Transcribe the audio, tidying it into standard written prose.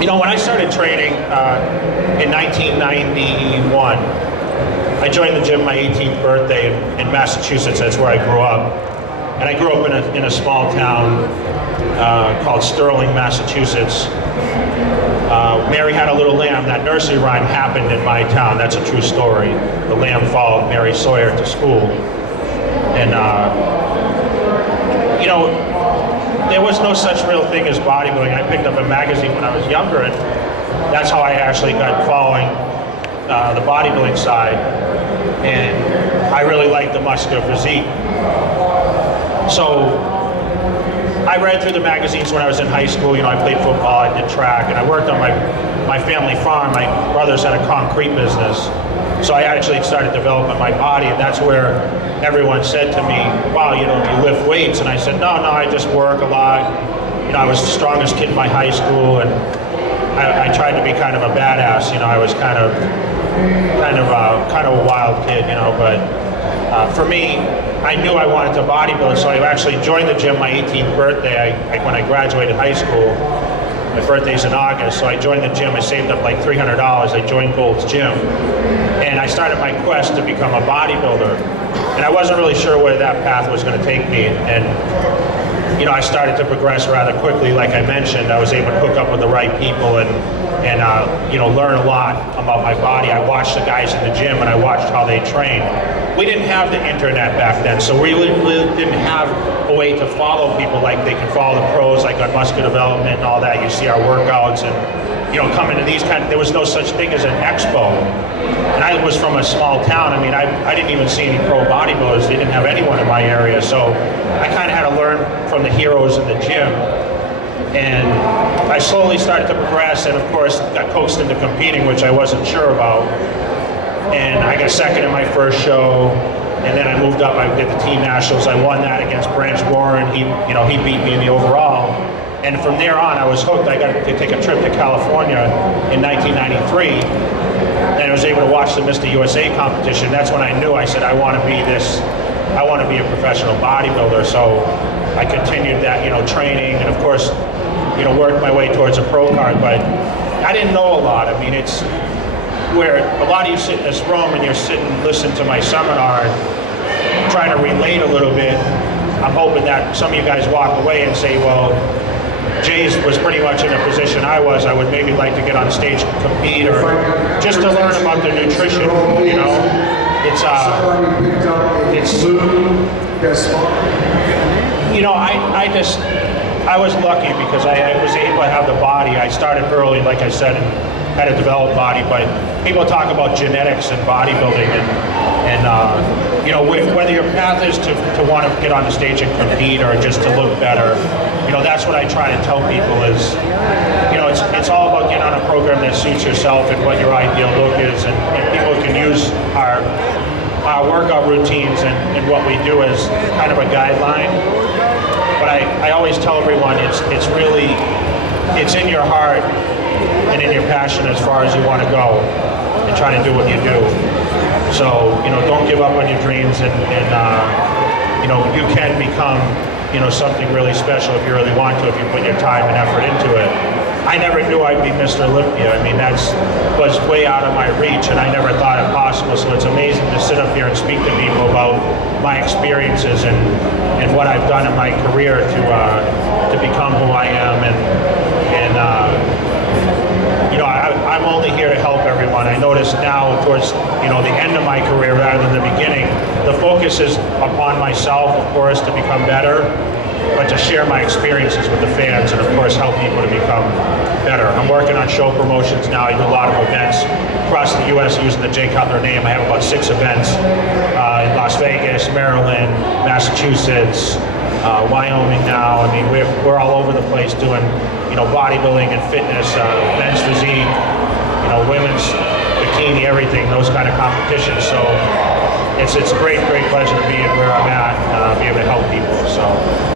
You know, when I started training in 1991, I joined the gym my 18th birthday in Massachusetts. That's where I grew up. And I grew up in a small town called Sterling, Massachusetts. Mary had a little lamb. That nursery rhyme happened in my town. That's a true story. The lamb followed Mary Sawyer to school. And, you know, there was no such real thing as bodybuilding. I picked up a magazine when I was younger, and that's how I actually got following the bodybuilding side. And I really liked the muscular physique. So I read through the magazines when I was in high school. You know, I played football, I did track, and I worked on my family farm. My brothers had a concrete business. So I actually started developing my body, and that's where everyone said to me, wow, you know, you lift weights? And I said, no, I just work a lot. You know, I was the strongest kid in my high school, and I tried to be kind of a badass. You know, I was kind of a wild kid, you know, but for me, I knew I wanted to bodybuild, so I actually joined the gym my 18th birthday. When I graduated high school. My birthday's in August, so I joined the gym. I saved up like $300. I joined Gold's Gym, and I started my quest to become a bodybuilder. And I wasn't really sure where that path was going to take me. And you know, I started to progress rather quickly. Like I mentioned, I was able to hook up with the right people and you know, learn a lot about my body. I watched the guys in the gym, and I watched how they trained. We didn't have the internet back then, so we really didn't have a way to follow people like they can follow the pros, like on muscular development and all that. You see our workouts, and you know, coming to these there was no such thing as an Expo. And I was from a small town. I mean, I didn't even see any pro bodybuilders. They didn't have anyone in my area, so I kind of had to learn from the heroes in the gym. And I slowly started to progress, and of course got coaxed into competing, which I wasn't sure about. And I got second in my first show, and then I moved up. I did the team nationals. I won that against Branch Warren. He beat me in the overall. And from there on, I was hooked. I got to take a trip to California in 1993, and I was able to watch the Mr. USA competition. That's when I knew. I said, I want to be this. I want to be a professional bodybuilder. So I continued that, you know, training, and of course, you know, worked my way towards a pro card. But I didn't know a lot. I mean, it's where a lot of you sit in this room and you're sitting listening to my seminar and trying to relate a little bit. I'm hoping that some of you guys walk away and say, well, Jay's was pretty much in a position I was. I would maybe like to get on stage and compete, or just to learn about the nutrition, you know. You know, I was lucky because I was able to have the body. I started early, like I said, and had a developed body, but people talk about genetics and bodybuilding, and you know, whether your path is to want to get on the stage and compete, or just to look better, you know, that's what I try to tell people is, you know, it's all about getting on a program that suits yourself and what your ideal look is, and people can use our workout routines and what we do as kind of a guideline. But I always tell everyone it's really, it's in your heart and in your passion as far as you want to go, and trying to do what you do. So, you know, don't give up on your dreams, and you know, you can become, you know, something really special if you really want to, if you put your time and effort into it. I never knew I'd be Mr. Olympia. I mean, that was way out of my reach, and I never thought it possible. So it's amazing to sit up here and speak to people about my experiences and what I've done in my career to become who I am. And you know, I'm only here to help everyone. I notice now towards, you know, the end of my career rather than the beginning, the focus is upon myself, of course, to become better, but to share my experiences with the fans, and of course help people to become better. I'm working on show promotions now. I do a lot of events across the U.S. using the Jay Cutler name. I have about 6 events in Las Vegas, Maryland, Massachusetts, Wyoming now. I mean, we're all over the place doing, you know, bodybuilding and fitness, men's physique, you know, women's bikini, everything, those kind of competitions. So it's a great pleasure to be where I'm at, be able to help people. So.